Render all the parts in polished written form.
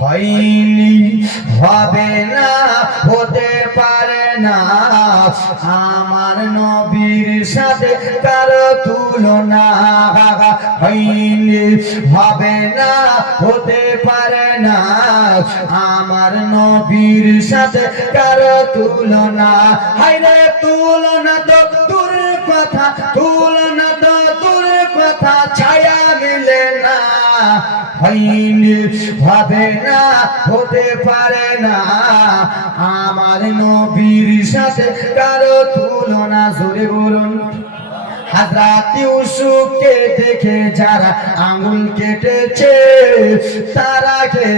হয়নি, হবে না, হতে পারে না আমার নবীর সাথে কারো তুলনা। হয়নি, হবে না, হতে পারে না আমার নবীর সাথে কারো তুলনা। হায়রে তুলনা তো দূর কথা, তুলনা তো দূর কথা, ছায়া মিলে না। হয়নি, হবে না, হতে পারে না আমার নবীর সাথে কারো তুলনা। জোরে বলুন। হযরত ইউসুফকে দেখে যারা আঙ্গুল কেটেছে তারাকে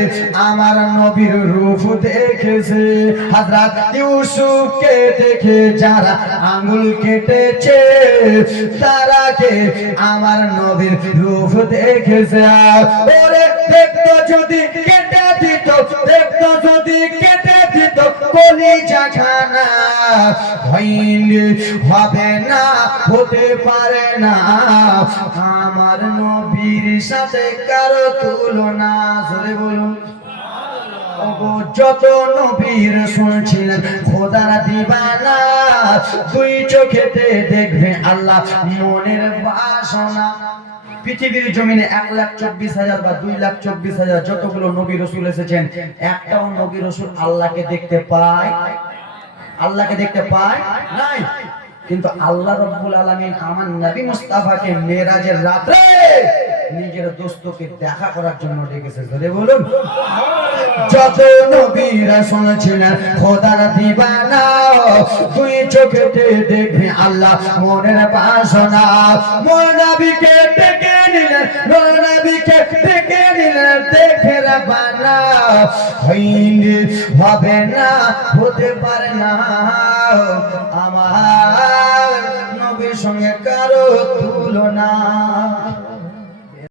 আমার নবীর রূপ দেখেছে। হযরত ইউসুফকে দেখে যারা আঙ্গুল কেটেছে তারাকে আমার নবীর রূপ দেখেছে। ওরে দেখতো যদি কেটে দিত, দেখতো যদি কেটে দিত কলিজা খানা। হয়নি, হবে না, হতে পারে না আমার নবীর সাথে কারো তুলনা। জোরে বলুন। যত নবী রাসূল ছিলেন খোদার দিবানা, দুই চোখেতে দেখবে আল্লাহ মনের বাসনা। পৃথিবীর জমিনে 1,24,000 বা 2,24,000 যতগুলো নবী রাসূল এসেছেন, একটাও নবী রাসূল আল্লাহকে দেখতে পায়? আল্লাহকে দেখতে পায় নাই। কিন্তু আল্লাহ রাব্বুল আলামিন আমার নবী মুস্তাফাকে মেরাজের রাতে নিজের দোস্তকে দেখা করার জন্য ডেকেছে। ধরে বলুন। যত নবী রাসূল ছিলেন খোদার দিবানা, দুই চোখেতে দেখবে আল্লাহ মনের বাসনা। মোর নবীকে ডেকে নিলেন, মোর নবীকে ডেকে নিলেন দেখে রাবানা। হয়নি, হবে না, হতে পারে না আমার নবীর সঙ্গে কারো তুলনা।